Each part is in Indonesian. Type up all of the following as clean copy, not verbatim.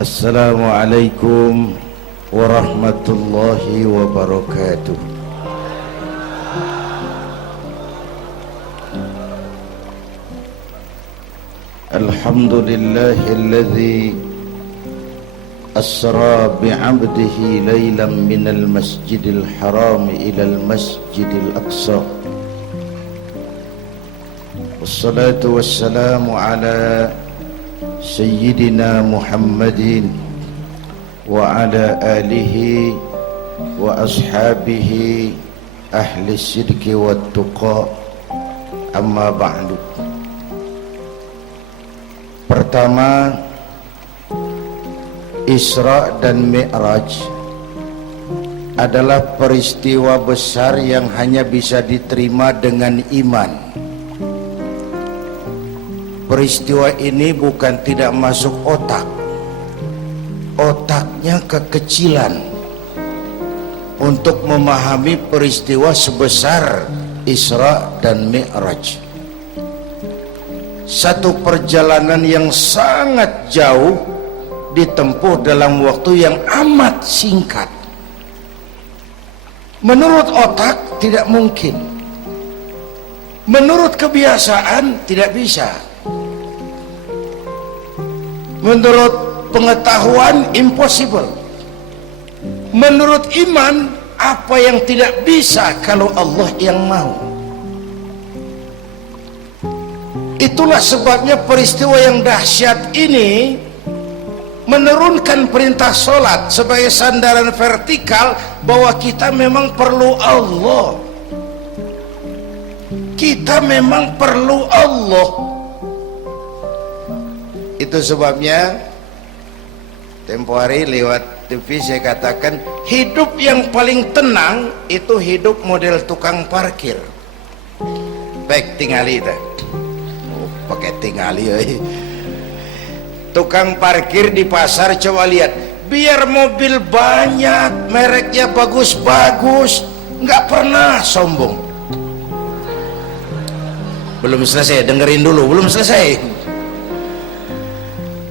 Assalamualaikum warahmatullahi wabarakatuh. Alhamdulillahilladzi asra bi'abdihi laylan minal masjidil haram ilal masjidil aqsa. Wassalatu wassalamu ala Sayyidina Muhammadin wa ala alihi wa ashabihi ahli sidqi wa tuqa, amma ba'du. Pertama, Isra dan Mi'raj adalah peristiwa besar yang hanya bisa diterima dengan iman. Peristiwa ini bukan tidak masuk otak, otaknya kekecilan untuk memahami peristiwa sebesar Isra dan Mi'raj. Satu perjalanan yang sangat jauh ditempuh dalam waktu yang amat singkat. Menurut otak tidak mungkin, menurut kebiasaan tidak bisa, menurut pengetahuan impossible, menurut iman apa yang tidak bisa kalau Allah yang mau. Itulah sebabnya peristiwa yang dahsyat ini menurunkan perintah solat sebagai sandaran vertikal bahwa kita memang perlu Allah. Kita memang perlu Allah. Itu sebabnya tempo hari lewat TV saya katakan hidup yang paling tenang itu hidup model tukang parkir. Baik, tingali itu. Pakai tingali. Tukang parkir di pasar, coba lihat, biar mobil banyak, mereknya bagus-bagus, nggak pernah sombong. Belum selesai, dengerin dulu, belum selesai.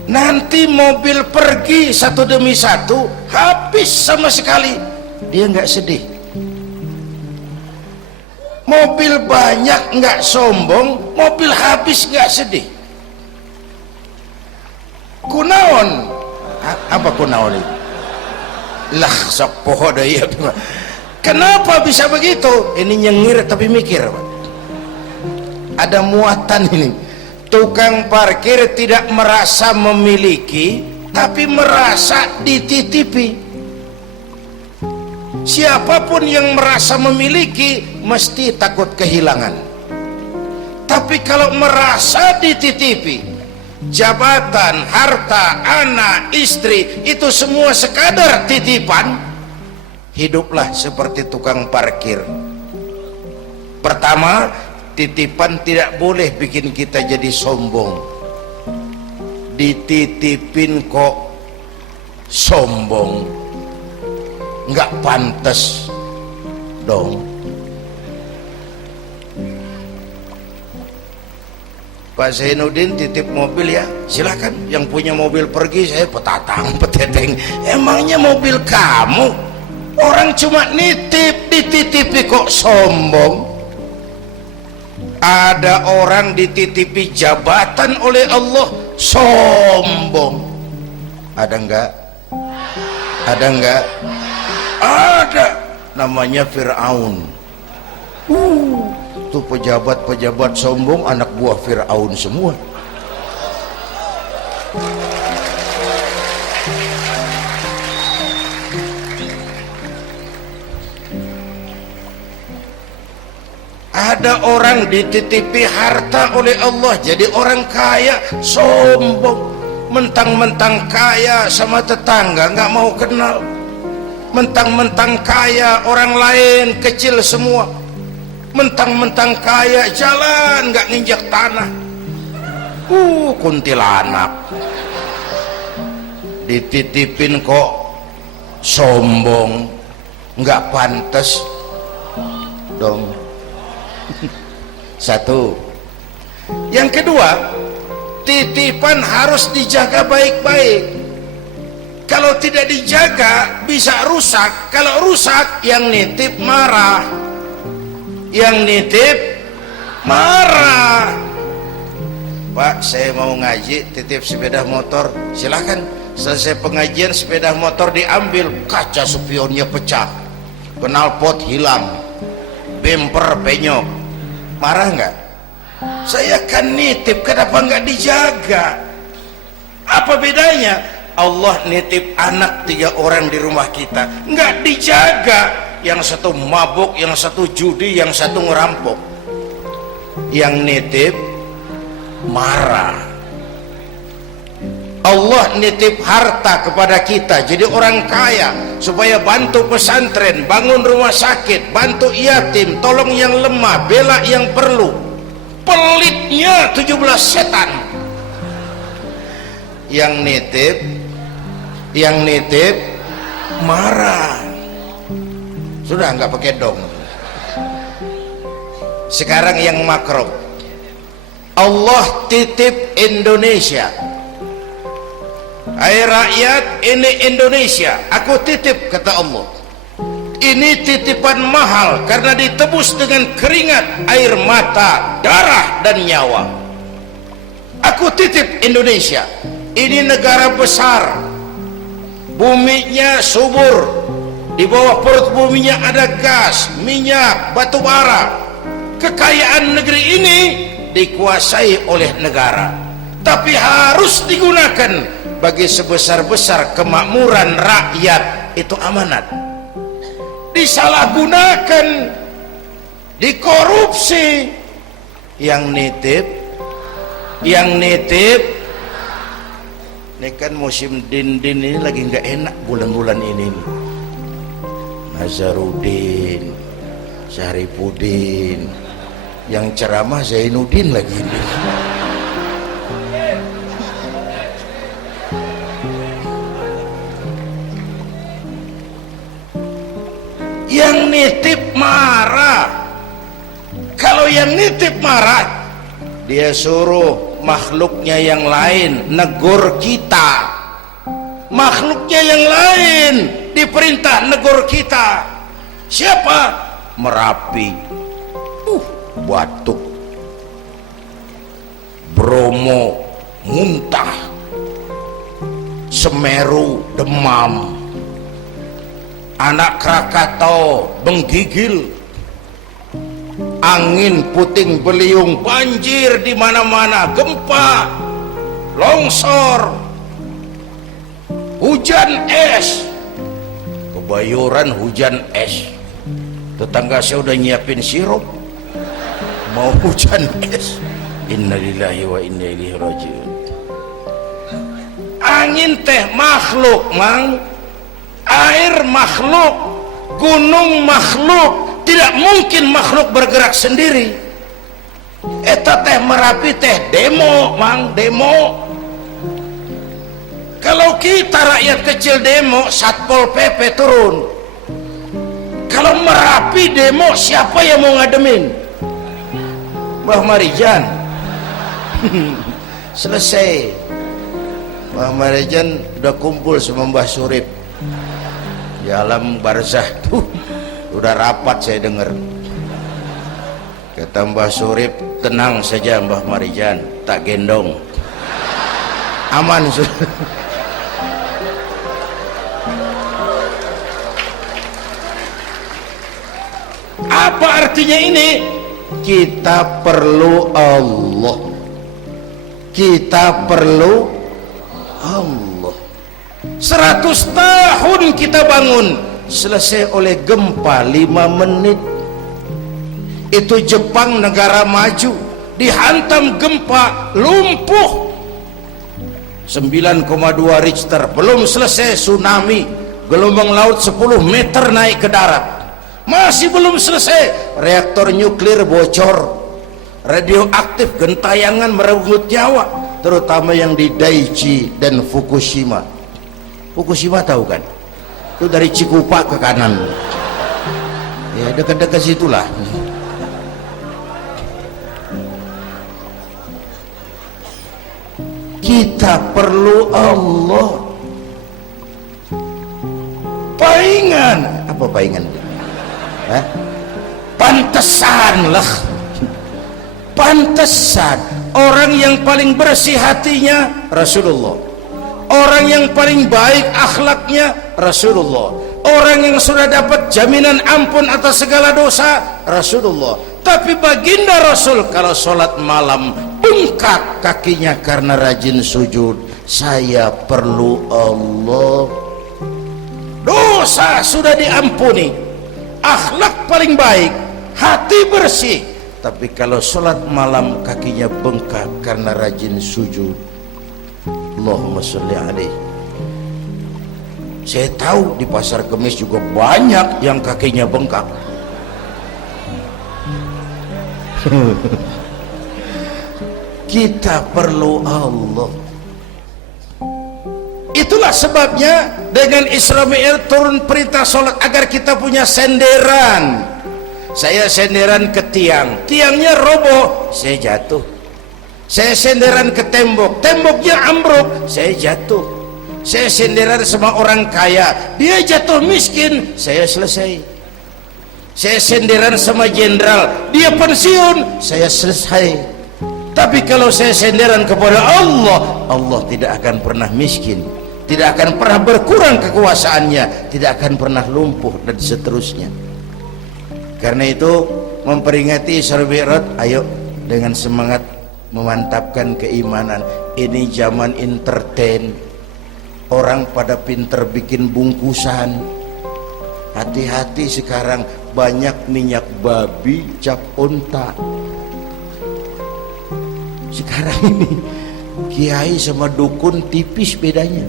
Nanti mobil pergi satu demi satu, habis sama sekali, dia nggak sedih. Mobil banyak nggak sombong, mobil habis nggak sedih. Kunaon? Apa kunaon itu? Lah sok poho deh. Kenapa bisa begitu? Ini nyengir tapi mikir. Ada muatan ini. Tukang parkir tidak merasa memiliki, tapi merasa dititipi. Siapapun yang merasa memiliki mesti takut kehilangan. Tapi kalau merasa dititipi, jabatan, harta, anak, istri, itu semua sekadar titipan, hiduplah seperti tukang parkir. Pertama, titipan tidak boleh bikin kita jadi sombong. Dititipin kok sombong, nggak pantas dong. Pak Zainuddin titip mobil ya, silakan. Yang punya mobil pergi, saya petatang peteteng. Emangnya mobil kamu? Orang cuma nitip, dititipi kok sombong. Ada orang dititipi jabatan oleh Allah sombong. Ada enggak? Ada enggak? Ada. Namanya Fir'aun. Tuh pejabat-pejabat sombong anak buah Fir'aun semua. Ada orang dititipi harta oleh Allah jadi orang kaya, sombong. Mentang-mentang kaya sama tetangga nggak mau kenal. Mentang-mentang kaya orang lain kecil semua. Mentang-mentang kaya jalan nggak nginjak tanah. Kuntilanak dititipin kok sombong, nggak pantas dong. Satu. Yang kedua, titipan harus dijaga baik-baik. Kalau tidak dijaga bisa rusak. Kalau rusak, yang nitip marah, yang nitip marah. Pak, saya mau ngaji, titip sepeda motor, silahkan. Selesai pengajian, sepeda motor diambil, kaca spionnya pecah, knalpot hilang, bemper penyok. Marah nggak? Saya kan nitip, kenapa nggak dijaga? Apa bedanya? Allah nitip anak 3 orang di rumah kita, nggak dijaga. Yang satu mabuk, yang satu judi, yang satu ngerampok. Yang nitip marah. Allah nitip harta kepada kita jadi orang kaya supaya bantu pesantren, bangun rumah sakit, bantu yatim, tolong yang lemah, bela yang perlu. Pelitnya 17 setan. Yang nitip marah. Sudah nggak pakai dong. Sekarang yang makro, Allah titip Indonesia. Hai rakyat, ini Indonesia, aku titip, kata Allah. Ini titipan mahal karena ditebus dengan keringat, air mata, darah dan nyawa. Aku titip Indonesia. Ini negara besar, buminya subur, di bawah perut buminya ada gas, minyak, batu bara. Kekayaan negeri ini dikuasai oleh negara, tapi harus digunakan bagi sebesar-besar kemakmuran rakyat. Itu amanat. Disalahgunakan, dikorupsi. Yang nitip ini kan musim din-din ini lagi nggak enak bulan-bulan ini. Nazarudin, Syarifudin, yang ceramah Zainuddin lagi ini. Yang nitip marah. Kalau yang nitip marah, dia suruh makhluknya yang lain negur kita. Makhluknya yang lain diperintah negur kita. Siapa? Merapi, batuk, Bromo muntah, Semeru demam, Anak Krakatau menggigil, angin puting beliung, banjir di mana-mana, gempa, longsor, hujan es. Kebayoran hujan es. Tetangga saya udah nyiapin sirup, mau hujan es. Innalillahi wa inna ilaihi rajiun. Angin teh makhluk, mang. Air makhluk, gunung makhluk. Tidak mungkin makhluk bergerak sendiri. Eta teh Merapi teh demo, mang, demo. Kalau kita rakyat kecil demo, Satpol PP turun. Kalau Merapi demo, siapa yang mau ngademin? Mbah Marijan. Selesai. Mbah Marijan udah kumpul sama Mbah Surip di alam barzah tuh, udah rapat saya dengar. Kata Mbah Surip, tenang saja Mbah Marijan, tak gendong, aman. Apa artinya ini? Kita perlu Allah, kita perlu Allah. 100 tahun kita bangun, selesai oleh gempa 5 menit. Itu Jepang, negara maju, dihantam gempa, lumpuh 9,2 Richter. Belum selesai tsunami, gelombang laut 10 meter naik ke darat. Masih belum selesai, reaktor nuklir bocor, radioaktif, gentayangan merenggut nyawa, terutama yang di Daiichi dan Fukushima. Fukushima tahu kan? Itu dari Cikupa ke kanan. Ya, dekat-dekat situlah. Kita perlu Allah. apa palingan? Hah? Pantesan lah, pantesan orang yang paling bersih hatinya Rasulullah, orang yang paling baik akhlaknya Rasulullah, orang yang sudah dapat jaminan ampun atas segala dosa Rasulullah. Tapi baginda Rasul kalau sholat malam bengkak kakinya karena rajin sujud. Saya perlu Allah, dosa sudah diampuni, akhlak paling baik, hati bersih, tapi kalau sholat malam kakinya bengkak karena rajin sujud. Allahumma sholli alaihi. Saya tahu di pasar Kemis juga banyak yang kakinya bengkak. Kita perlu Allah. Itulah sebabnya dengan Isra Mi'raj turun perintah sholat agar kita punya senderan. Saya senderan ke tiang, tiangnya roboh, saya jatuh. Saya senderan ke tembok, temboknya ambruk, saya jatuh. Saya senderan sama orang kaya, dia jatuh miskin, saya selesai. Saya senderan sama jenderal, dia pensiun, saya selesai. Tapi kalau saya senderan kepada Allah, Allah tidak akan pernah miskin, tidak akan pernah berkurang kekuasaannya, tidak akan pernah lumpuh, dan seterusnya. Karena itu memperingati Isra Mi'raj, ayo dengan semangat memantapkan keimanan. Ini zaman entertain, orang pada pinter bikin bungkusan. Hati-hati sekarang, banyak minyak babi cap unta. Sekarang ini kiai sama dukun tipis bedanya.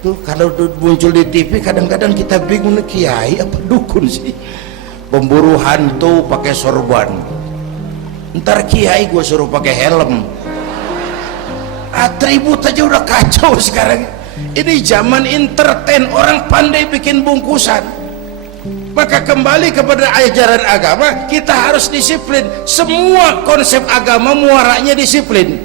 Tuh kalau muncul di TV kadang-kadang kita bingung, kiai apa dukun sih. Pemburu hantu pakai sorban, ntar kiai gue suruh pakai helm. Atribut aja udah kacau sekarang. Ini zaman entertain, orang pandai bikin bungkusan. Maka kembali kepada ajaran agama, kita harus disiplin. Semua konsep agama muaranya disiplin.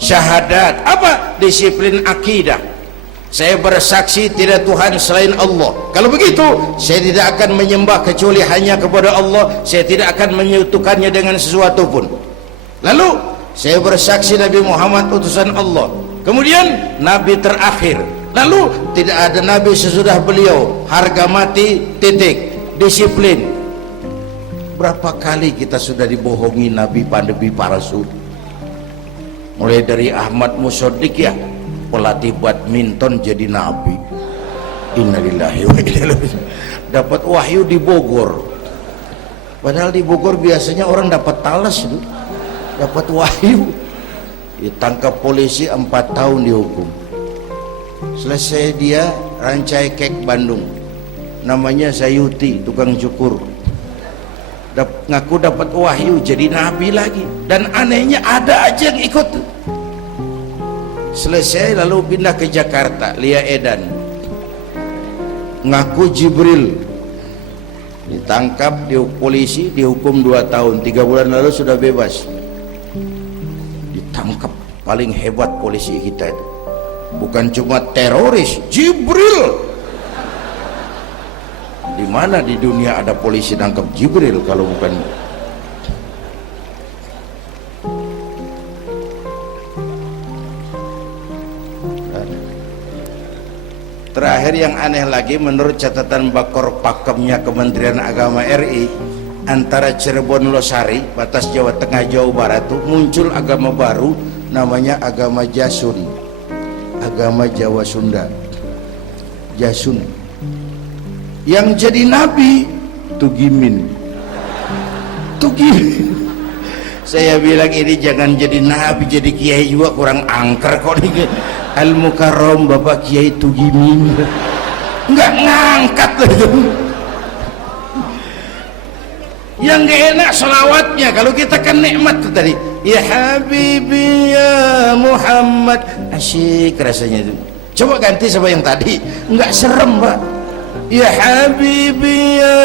Syahadat apa? Disiplin akidah. Saya bersaksi tidak Tuhan selain Allah. Kalau begitu, saya tidak akan menyembah kecuali hanya kepada Allah. Saya tidak akan menyekutukannya dengan sesuatu pun. Lalu saya bersaksi Nabi Muhammad utusan Allah, kemudian Nabi terakhir. Lalu tidak ada Nabi sesudah beliau, harga mati, titik. Disiplin. Berapa kali kita sudah dibohongi Nabi pandemi palsu. Mulai dari Ahmad Musodik, ya, pelatih badminton jadi Nabi. Innalillahi wa inna ilaihi. Dapat wahyu di Bogor, padahal di Bogor biasanya orang dapat talas, dapat wahyu. Ditangkap polisi 4 tahun dihukum. Selesai dia rancai kek Bandung, namanya Sayuti, tukang cukur. Ngaku dapat wahyu jadi nabi lagi, dan anehnya ada aja yang ikut. Selesai lalu pindah ke Jakarta, Lia Edan, ngaku Jibril, ditangkap di polisi, dihukum 2 tahun, 3 bulan lalu sudah bebas. Ditangkap, paling hebat polisi kita itu, bukan cuma teroris, Jibril. Di mana di dunia ada polisi nangkap Jibril kalau bukan? Terakhir yang aneh lagi, menurut catatan Bakor Pakemnya Kementerian Agama RI, antara Cirebon Losari, batas Jawa Tengah Jawa Barat tuh muncul agama baru namanya agama Jasun, agama Jawa Sunda, Jasun. Yang jadi nabi Tugimin. Saya bilang ini jangan jadi nabi, jadi kiai juga kurang angker kok nih. Al Mukarram Bapak Kiai Tugimin nggak ngangkat loh. Yang gak enak selawatnya. Kalau kita kan nikmat tuh tadi, ya Habibi ya Muhammad, asyik rasanya itu. Coba ganti sama yang tadi, nggak serem Pak. Ya Habibi ya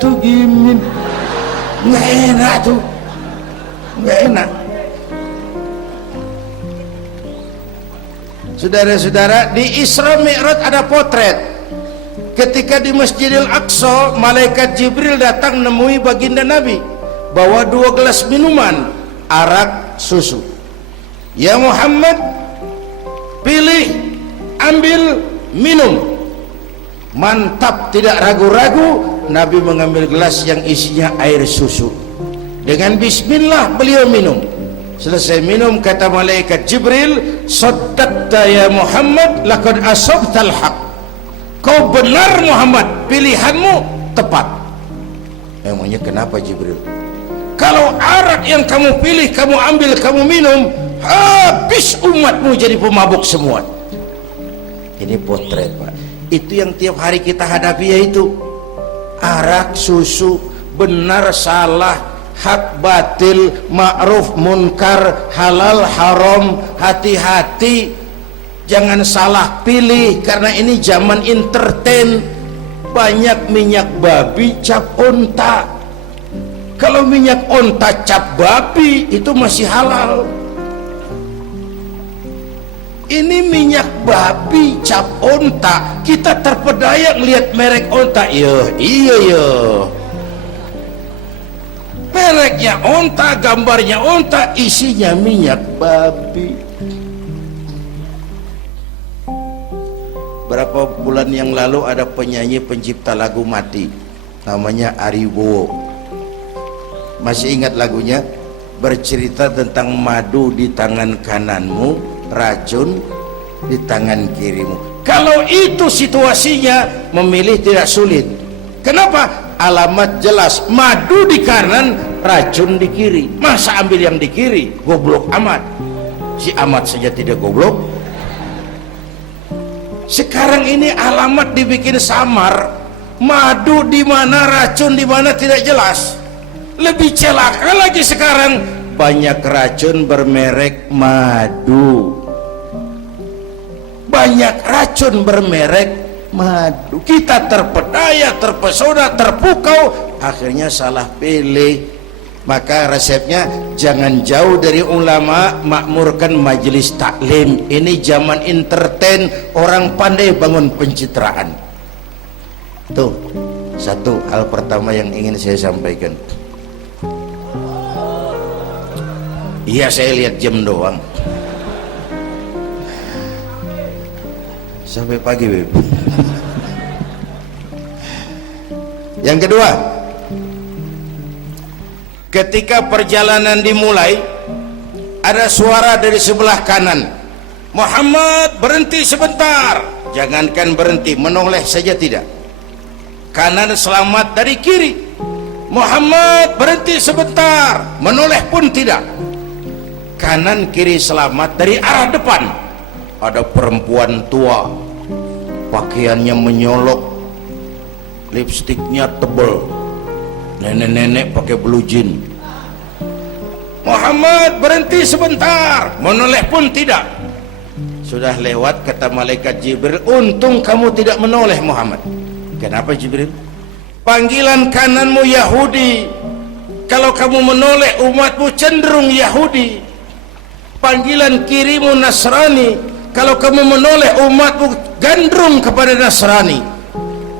Tugimin, nggak enak tuh, nggak enak. Saudara-saudara, di Isra Mi'raj ada potret. Ketika di Masjidil Aqsa, malaikat Jibril datang nemui baginda Nabi, bawa 2 gelas minuman, arak, susu. Ya Muhammad, pilih, ambil, minum. Mantap, tidak ragu-ragu. Nabi mengambil gelas yang isinya air susu. Dengan bismillah beliau minum. Selesai minum, kata malaikat Jibril, saddaqta ya Muhammad, laqad asabtal haq. Kau benar Muhammad, pilihanmu tepat. Emangnya kenapa Jibril? Kalau arak yang kamu pilih, kamu ambil, kamu minum, habis umatmu jadi pemabuk semua. Ini potret, Pak. Itu yang tiap hari kita hadapi, yaitu arak, susu, benar, salah, hak, batil, ma'ruf, munkar, halal, haram. Hati-hati, jangan salah pilih, karena ini zaman entertain. Banyak minyak babi cap onta. Kalau minyak onta cap babi itu masih halal. Ini minyak babi cap onta, kita terpedaya lihat merek onta. Iya mereknya onta, gambarnya onta, isinya minyak babi. Berapa bulan yang lalu ada penyanyi pencipta lagu mati, namanya Ari Bowo. Masih ingat lagunya? Bercerita tentang madu di tangan kananmu, racun di tangan kirimu. Kalau itu situasinya, memilih tidak sulit. Kenapa? Alamat jelas, madu di kanan, racun di kiri. Masa ambil yang di kiri? Goblok amat. Si amat saja tidak goblok. Sekarang ini alamat dibikin samar. Madu di mana, racun di mana tidak jelas. Lebih celaka lagi sekarang, banyak racun bermerek madu. Banyak racun bermerek madu. Kita terpedaya, terpesona, terpukau, akhirnya salah pilih. Maka resepnya, jangan jauh dari ulama, makmurkan majelis taklim. Ini zaman entertain, orang pandai bangun pencitraan. Tuh, satu hal pertama yang ingin saya sampaikan. Iya, saya lihat jam doang. Sampai pagi, Beb. Yang kedua, ketika perjalanan dimulai, ada suara dari sebelah kanan, Muhammad berhenti sebentar. Jangankan berhenti, menoleh saja tidak. Kanan selamat dari kiri, Muhammad berhenti sebentar, menoleh pun tidak. Kanan kiri selamat dari arah depan. Ada perempuan tua, pakaiannya menyolok, lipstiknya tebal, nenek-nenek pakai blue jean. Muhammad berhenti sebentar, menoleh pun tidak. Sudah lewat, kata malaikat Jibril, untung kamu tidak menoleh Muhammad. Kenapa Jibril? Panggilan kananmu Yahudi, kalau kamu menoleh umatmu cenderung Yahudi. Panggilan kirimu Nasrani, kalau kamu menoleh umatmu gandrung kepada Nasrani.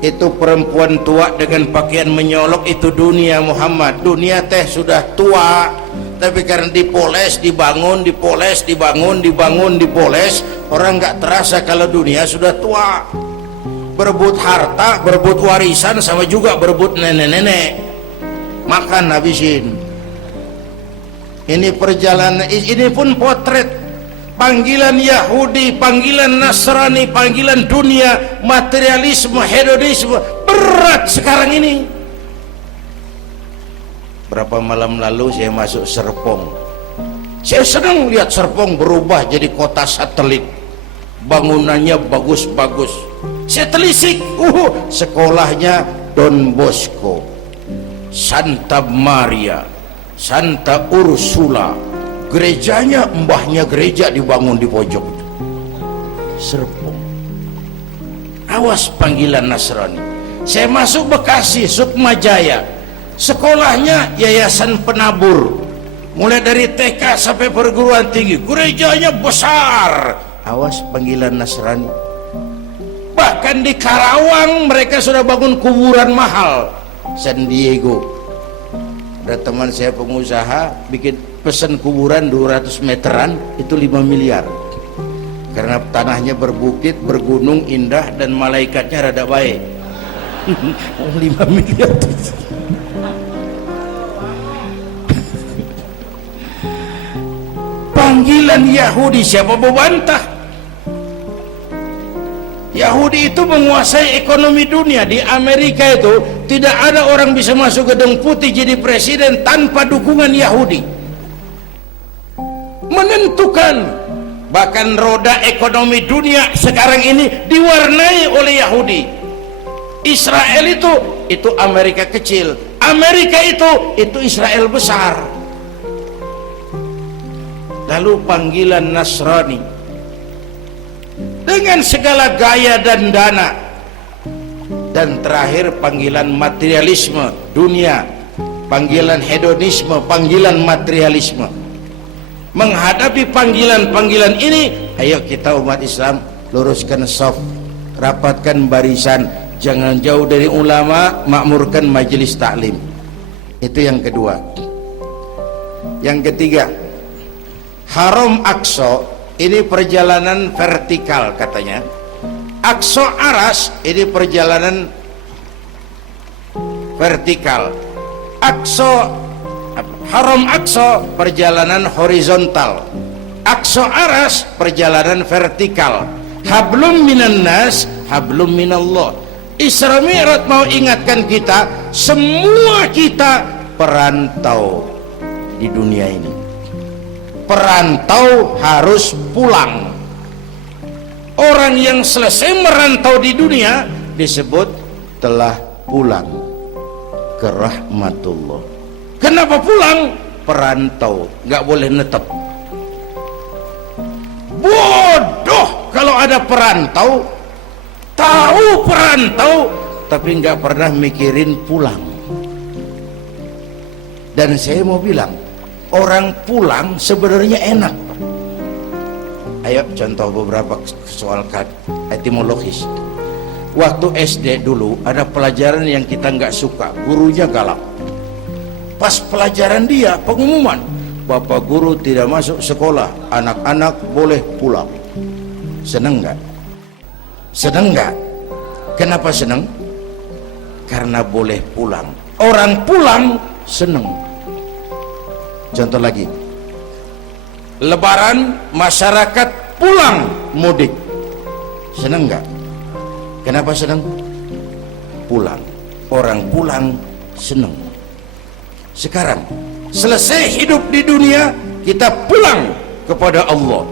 Itu perempuan tua dengan pakaian menyolok, itu dunia Muhammad. Dunia teh sudah tua, tapi karena dipoles, dibangun, dipoles, dibangun, dibangun, dipoles, orang nggak terasa kalau dunia sudah tua. Berebut harta, berebut warisan, sama juga berebut nenek-nenek. Makan habisin. Ini perjalanan, ini pun potret. Panggilan Yahudi, panggilan Nasrani, panggilan dunia, materialisme, hedonisme, berat sekarang ini. Berapa malam lalu saya masuk Serpong. Saya senang lihat Serpong berubah jadi kota satelit. Bangunannya bagus-bagus. Saya telisik, sekolahnya Don Bosco, Santa Maria, Santa Ursula. Gerejanya, mbahnya gereja dibangun di pojok itu. Serpong. Awas panggilan Nasrani. Saya masuk Bekasi, Sukmajaya. Sekolahnya Yayasan Penabur. Mulai dari TK sampai perguruan tinggi. Gerejanya besar. awas panggilan Nasrani. Bahkan di Karawang mereka sudah bangun kuburan mahal. San Diego, ada teman saya pengusaha bikin pesan kuburan 200 meteran itu 5 miliar karena tanahnya berbukit, bergunung, indah, dan malaikatnya rada baik. 5 miliar. Panggilan Yahudi, siapa membantah? Yahudi itu menguasai ekonomi dunia. Di Amerika itu tidak ada orang bisa masuk gedung putih jadi presiden tanpa dukungan Yahudi. Menentukan. Bahkan roda ekonomi dunia sekarang ini diwarnai oleh Yahudi. Israel itu Amerika kecil. Amerika itu Israel besar. Lalu panggilan Nasrani dengan segala gaya dan dana, dan terakhir panggilan materialisme dunia, panggilan hedonisme, panggilan materialisme. Menghadapi panggilan-panggilan ini, ayo kita umat Islam luruskan saf, rapatkan barisan, jangan jauh dari ulama, makmurkan majelis taklim. Itu yang kedua. Yang ketiga, Haram Aqsa ini perjalanan vertikal katanya. Aqsa Aras ini perjalanan vertikal. Haram Aqsa perjalanan horizontal. Aqsa Aras perjalanan vertikal. Hablum minan nas, hablum minallah. Isra Mi'raj mau ingatkan kita, semua kita perantau di dunia ini. Perantau harus pulang. Orang yang selesai merantau di dunia disebut telah pulang ke rahmatullah. Kenapa pulang? Perantau, nggak boleh netep. Bodoh kalau ada perantau, tahu perantau tapi nggak pernah mikirin pulang. Dan saya mau bilang, orang pulang sebenarnya enak. Ayo contoh beberapa soal etimologis. Waktu SD dulu ada pelajaran yang kita nggak suka, gurunya galak. Pas pelajaran dia pengumuman, bapak guru tidak masuk sekolah, anak-anak boleh pulang. Seneng nggak? Seneng nggak? Kenapa seneng? Karena boleh pulang. Orang pulang seneng. Contoh lagi, Lebaran masyarakat pulang mudik, seneng nggak? Kenapa seneng? Pulang. Orang pulang seneng. Sekarang selesai hidup di dunia, kita pulang kepada Allah,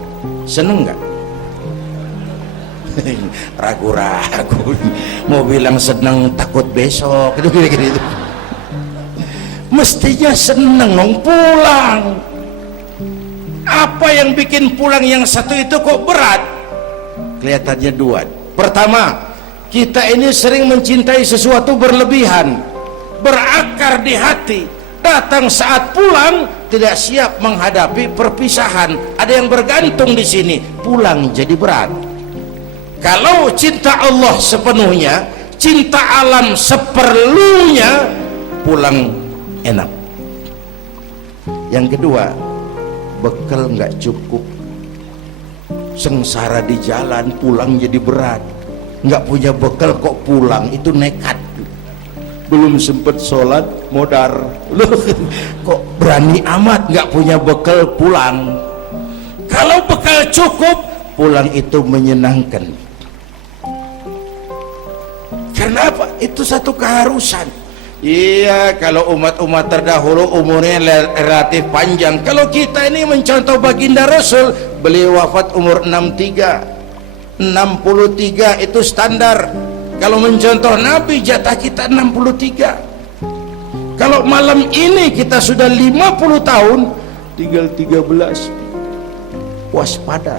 seneng nggak? Ragu-ragu, mau bilang seneng takut besok, gitu. Mestinya seneng dong pulang. Apa yang bikin pulang yang satu itu kok berat? Kelihatannya dua. Pertama, kita ini sering mencintai sesuatu berlebihan, berakar di hati. Datang saat pulang tidak siap menghadapi perpisahan. Ada yang bergantung di sini, pulang jadi berat. Kalau cinta Allah sepenuhnya, cinta alam seperlunya, pulang enak. Yang kedua, bekal nggak cukup, sengsara di jalan, pulang jadi berat. Nggak punya bekal kok pulang, itu nekat. Belum sempet sholat modar, loh kok berani amat nggak punya bekal pulang. Kalau bekal cukup, pulang itu menyenangkan. Karena apa? Itu satu keharusan. Iya, kalau umat-umat terdahulu umurnya relatif panjang. Kalau kita ini mencontoh baginda Rasul, beliau wafat umur 63, 63 itu standar. Kalau mencontoh Nabi, jatah kita 63. Kalau malam ini kita sudah 50 tahun, tinggal 13. Waspada.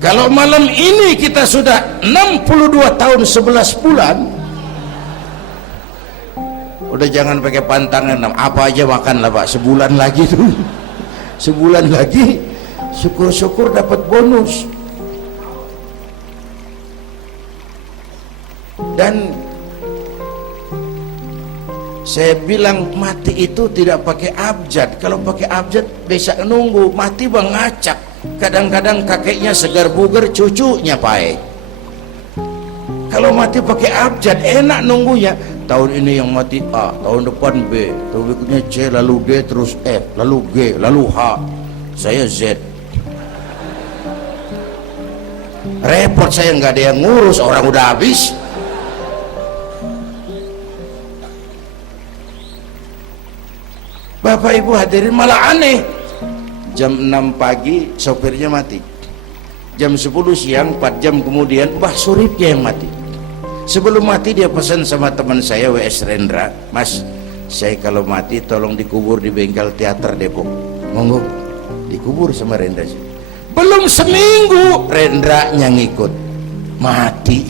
Kalau malam ini kita sudah 62 tahun 11 bulan, udah jangan pakai pantangan, apa aja makan lah Pak, sebulan lagi tuh. Sebulan lagi syukur-syukur dapat bonus. Dan saya bilang mati itu tidak pakai abjad. Kalau pakai abjad bisa nunggu. Mati bang ngacak. Kadang-kadang kakeknya segar bugar, cucunya pahit. Kalau mati pakai abjad enak nunggunya. Tahun ini yang mati A, tahun depan B, tahun berikutnya C, lalu D, terus F, lalu G, lalu H. Saya Z. Repot saya, nggak ada yang ngurus, orang udah habis. Bapak Ibu hadirin, malah aneh. Jam 6 pagi sopirnya mati. Jam 10 siang, 4 jam kemudian Mbah Suripnya yang mati. Sebelum mati dia pesan sama teman saya W.S. Rendra, Mas, saya kalau mati tolong dikubur di bengkel teater Depok. Monggo, dikubur sama Rendra. Belum seminggu Rendra yang ngikut mati.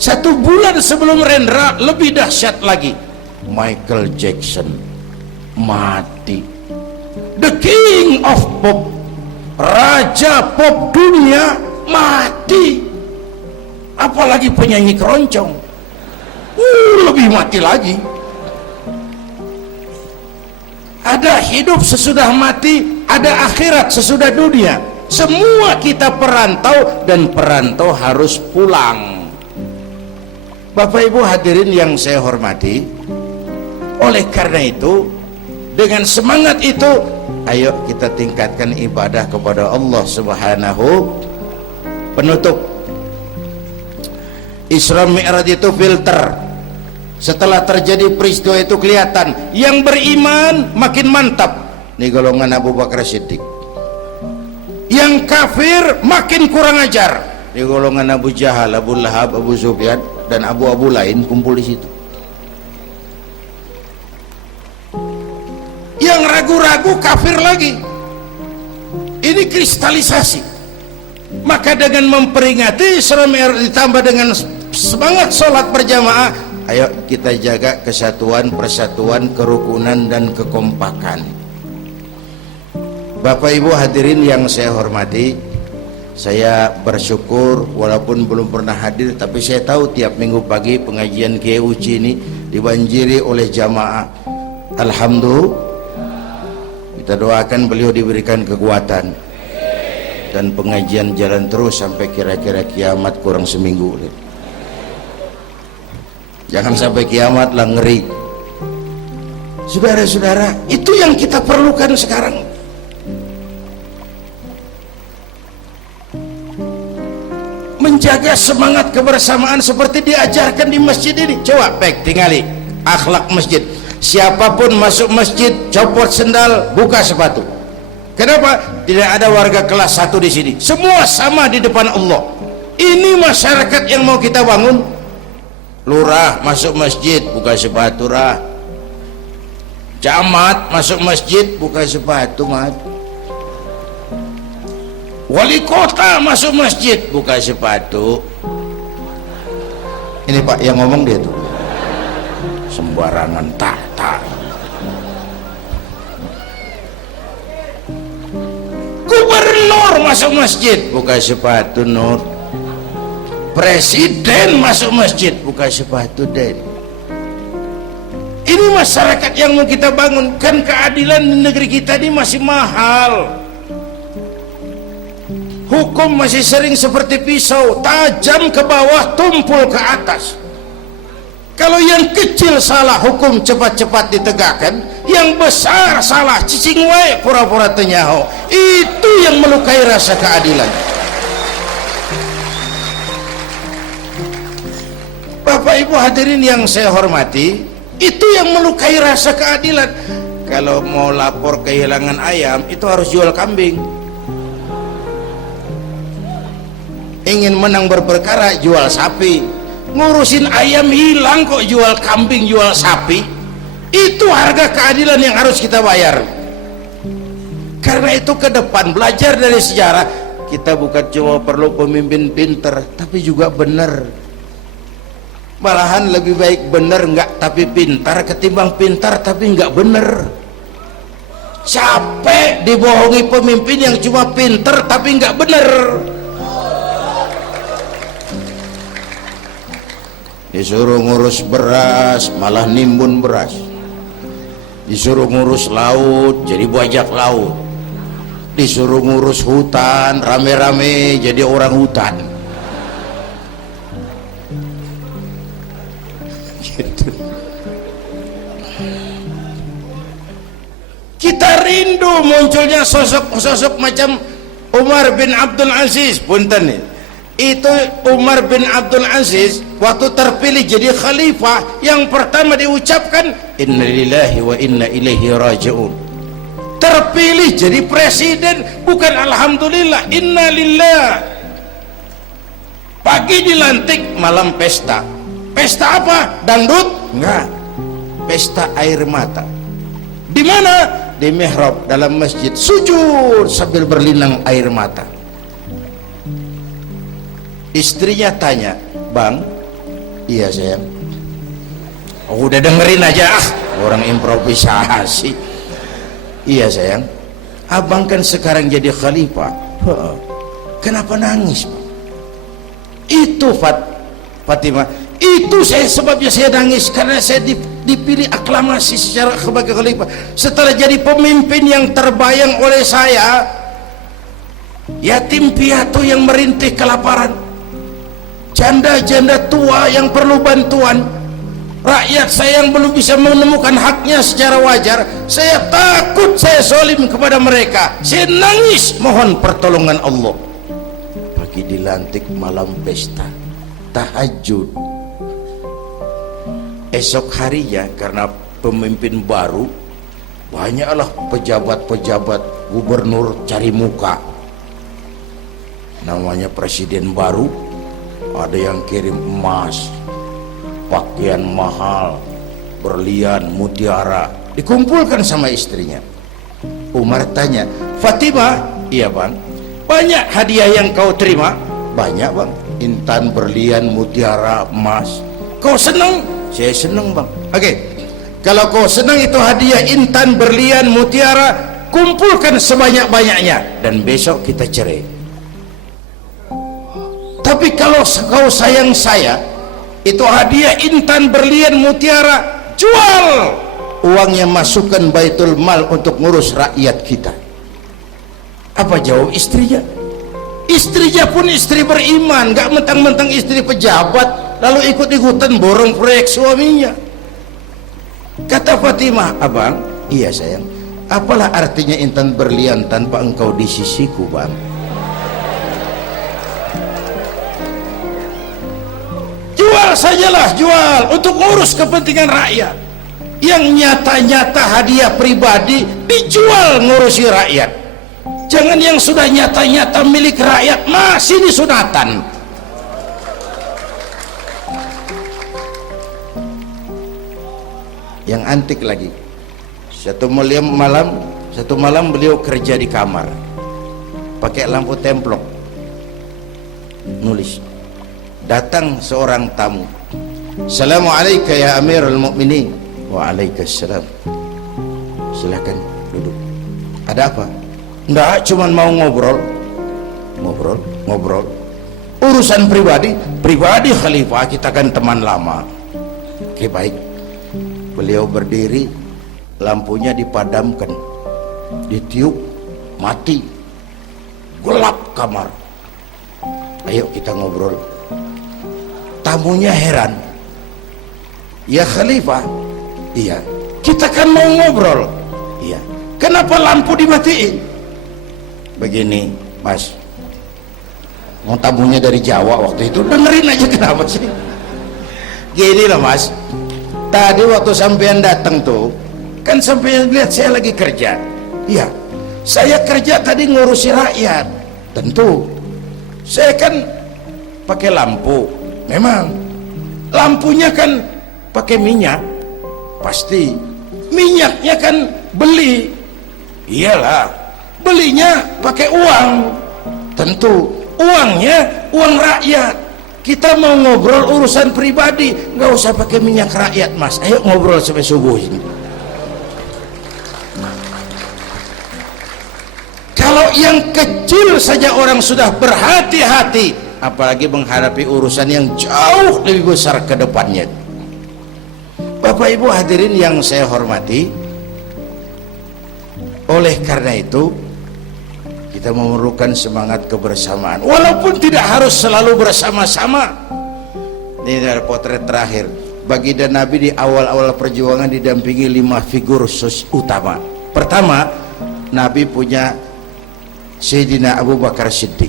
1 bulan sebelum Rendra lebih dahsyat lagi, Michael Jackson mati. The King of Pop, raja pop dunia mati. Apalagi penyanyi keroncong, lebih mati lagi. Ada hidup sesudah mati, ada akhirat sesudah dunia. Semua kita perantau, dan perantau harus pulang. Bapak Ibu hadirin yang saya hormati, oleh karena itu, dengan semangat itu, ayo kita tingkatkan ibadah kepada Allah Subhanahu. Penutup, Isra Mi'raj itu filter. Setelah terjadi peristiwa itu kelihatan, yang beriman makin mantap, ini golongan Abu Bakar Siddiq. Yang kafir makin kurang ajar, ini golongan Abu Jahal, Abu Lahab, Abu Sufyan, dan abu-abu lain kumpul di situ. Yang ragu-ragu kafir lagi. Ini kristalisasi. Maka dengan memperingati Isra Mi'raj ditambah dengan semangat sholat berjamaah, ayo kita jaga kesatuan, persatuan, kerukunan, dan kekompakan. Bapak Ibu hadirin yang saya hormati, saya bersyukur walaupun belum pernah hadir, tapi saya tahu tiap minggu pagi pengajian Kiai Uci ini dibanjiri oleh jamaah. Alhamdulillah, kita doakan beliau diberikan kekuatan dan pengajian jalan terus sampai kira-kira kiamat, kurang seminggu. Jangan sampai kiamat lah, ngeri. Saudara-saudara, itu yang kita perlukan sekarang. Menjaga semangat kebersamaan seperti diajarkan di masjid ini. Coba tinggali akhlak masjid. Siapapun masuk masjid, copot sendal, buka sepatu. Kenapa? Tidak ada warga kelas 1 di sini. Semua sama di depan Allah. Ini masyarakat yang mau kita bangun. Lurah masuk masjid, buka sepatu rah. Camat masuk masjid, buka sepatu mat. Wali kota masuk masjid, buka sepatu. Ini Pak yang ngomong dia tuh. Sembarangan tak. Gubernur masuk masjid, buka sepatu nur. Presiden masuk masjid, buka sepatu den. Ini masyarakat yang mau kita bangun. Kan keadilan di negeri kita ini masih mahal. Hukum masih sering seperti pisau, tajam ke bawah, tumpul ke atas. Kalau yang kecil salah, hukum cepat-cepat ditegakkan. Yang besar salah, cicing wae pura-pura tenyaho. Itu yang melukai rasa keadilan. Bapak Ibu hadirin yang saya hormati, itu yang melukai rasa keadilan. Kalau mau lapor kehilangan ayam, itu harus jual kambing. Ingin menang berperkara, jual sapi. Ngurusin ayam hilang kok jual kambing, jual sapi. Itu harga keadilan yang harus kita bayar. Karena itu ke depan belajar dari sejarah, kita bukan cuma perlu pemimpin pinter, tapi juga benar. Malahan lebih baik benar enggak tapi pintar ketimbang pintar tapi enggak benar. capek dibohongi pemimpin yang cuma pinter tapi nggak bener. Disuruh ngurus beras malah nimbun beras, disuruh ngurus laut jadi bajak laut, disuruh ngurus hutan rame-rame jadi orang hutan. Gitu. Kita rindu munculnya sosok-sosok macam Umar bin Abdul Aziz. Punten nih, itu Umar bin Abdul Aziz waktu terpilih jadi khalifah, yang pertama diucapkan innalillahi wa inna ilaihi raji'un. Terpilih jadi presiden bukan alhamdulillah, innalillah. Pagi dilantik, malam pesta. Pesta apa? Dangdut? Enggak, pesta air mata. Di mana? Di mihrab dalam masjid, sujud sambil berlinang air mata. Istrinya tanya, "Bang?" "Iya sayang." "Oh, udah dengerin aja, orang improvisasi." "Iya sayang, abang kan sekarang jadi khalifah." "Kenapa nangis, Bang?" "Itu Fatimah, itu sebabnya saya nangis karena saya dipilih aklamasi secara sebagai khalifah. Setelah jadi pemimpin yang terbayang oleh saya, yatim piatu yang merintih kelaparan, janda-janda tua yang perlu bantuan, rakyat saya yang belum bisa menemukan haknya secara wajar, saya takut saya zalim kepada mereka. Saya nangis mohon pertolongan Allah." Pagi dilantik, malam pesta, tahajud. Esok harinya karena pemimpin baru, banyaklah pejabat-pejabat gubernur cari muka. Namanya presiden baru, ada yang kirim emas, pakaian mahal, berlian, mutiara, dikumpulkan sama istrinya. Umar tanya, "Fatimah?" "Iya bang." "Banyak hadiah yang kau terima?" "Banyak bang, intan, berlian, mutiara, emas." "Kau senang?" "Saya senang bang." "Oke, kalau kau senang itu hadiah intan, berlian, mutiara, kumpulkan sebanyak-banyaknya dan besok kita cerai. Tapi kalau kau sayang saya, itu hadiah intan, berlian, mutiara, jual, uangnya masukkan baitul mal untuk ngurus rakyat kita." Apa jawab istrinya? Istrinya pun istri beriman, gak mentang-mentang istri pejabat lalu ikut-ikutan borong proyek suaminya. Kata Fatimah, "Abang?" "Iya sayang." "Apalah artinya intan berlian tanpa engkau di sisiku bang?" Jual sajalah, jual untuk ngurus kepentingan rakyat. Yang nyata-nyata hadiah pribadi dijual ngurusi rakyat. Jangan yang sudah nyata-nyata milik rakyat masih disunatan. Yang antik lagi, satu malam beliau kerja di kamar pakai lampu templok, nulis. Datang seorang tamu, "Assalamualaikum ya Amirul Mukminin." "Waalaikumsalam." "Silakan duduk." "Ada apa?" "Enggak, cuman mau ngobrol." Ngobrol urusan pribadi khalifah, kita kan teman lama." "Oke baik." Beliau berdiri, lampunya dipadamkan, ditiup, mati, gelap kamar. "Ayo kita ngobrol." Tamunya heran, "Ya khalifah?" "Iya." "Kita kan mau ngobrol." "Iya." "Kenapa lampu dimatiin?" "Begini mas," mau tamunya dari Jawa waktu itu, dengerin aja kenapa sih. "Gini loh mas, tadi waktu sampean datang tuh kan sampean lihat saya lagi kerja." "Iya." "Saya kerja tadi ngurusi rakyat." "Tentu saya kan pakai lampu." "Memang lampunya kan pakai minyak." "Pasti minyaknya kan beli." "Iyalah, belinya pakai uang." "Tentu uangnya uang rakyat. Kita mau ngobrol urusan pribadi, nggak usah pakai minyak rakyat mas. Ayo ngobrol sampai subuh ini." Kalau yang kecil saja orang sudah berhati-hati, apalagi menghadapi urusan yang jauh lebih besar ke depannya. Bapak Ibu hadirin yang saya hormati, oleh karena itu kita memerlukan semangat kebersamaan, walaupun tidak harus selalu bersama-sama. Ini adalah potret terakhir baginda Nabi di awal-awal perjuangan, didampingi 5 figur utama. Pertama, Nabi punya Sayyidina Abu Bakar Siddiq.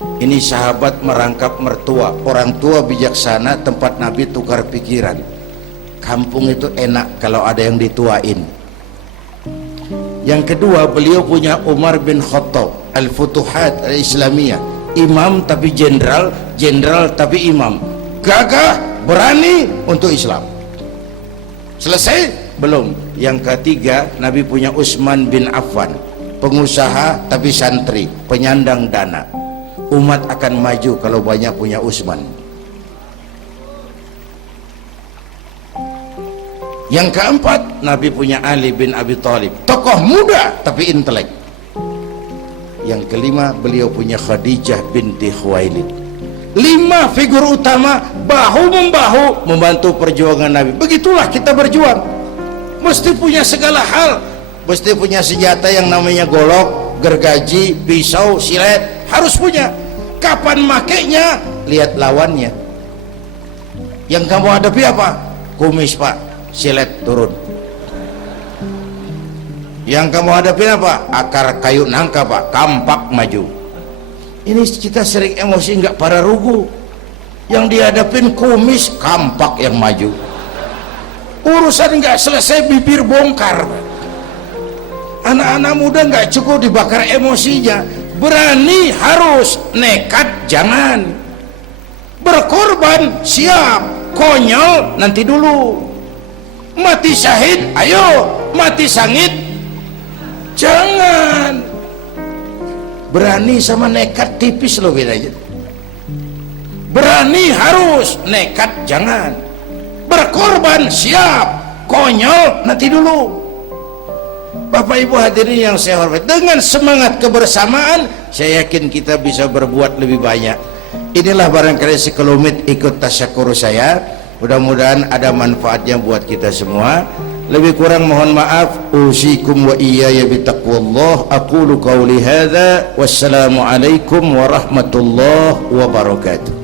Ini sahabat merangkap mertua, orang tua bijaksana, tempat Nabi tukar pikiran. Kampung itu enak kalau ada yang dituain. Yang kedua, beliau punya Umar bin Khattab, Al-Futuhat Al-Islamiyah, imam tapi jenderal, jenderal tapi imam, gagah, berani untuk Islam. Selesai? Belum. Yang ketiga, Nabi punya Utsman bin Affan, pengusaha tapi santri, penyandang dana. Umat akan maju kalau banyak punya Utsman. Yang keempat, Nabi punya Ali bin Abi Thalib, tokoh muda tapi intelek. Yang kelima, beliau punya Khadijah binti Khuwailid. 5 figur utama bahu membahu membantu perjuangan Nabi. Begitulah kita berjuang, mesti punya segala hal, mesti punya senjata yang namanya golok, gergaji, pisau, silet, harus punya. Kapan makainya? Lihat lawannya. Yang kamu hadapi apa? Kumis pak, silet turun. Yang kamu hadapi apa? Akar kayu nangka pak, kampak maju. Ini kita sering emosi, nggak para rugu. Yang dihadapin kumis, kampak yang maju. Urusan nggak selesai bibir bongkar. Anak-anak muda nggak cukup dibakar emosinya, berani harus, nekat jangan. Berkorban siap, konyol nanti dulu. Mati syahid ayo, mati sangit jangan. Berani sama nekat tipis loh bedanya. Berani harus, nekat jangan. Berkorban siap, konyol nanti dulu. Bapak Ibu hadirin yang saya hormati, dengan semangat kebersamaan saya yakin kita bisa berbuat lebih banyak. Inilah barangkali sekelumit ikut tasyakur saya, mudah-mudahan ada manfaatnya buat kita semua. Lebih kurang mohon maaf. Usikum wa iyaya bitaqwallah. Aqulu qawli hadza wassalamu alaikum warahmatullahi wabarakatuh.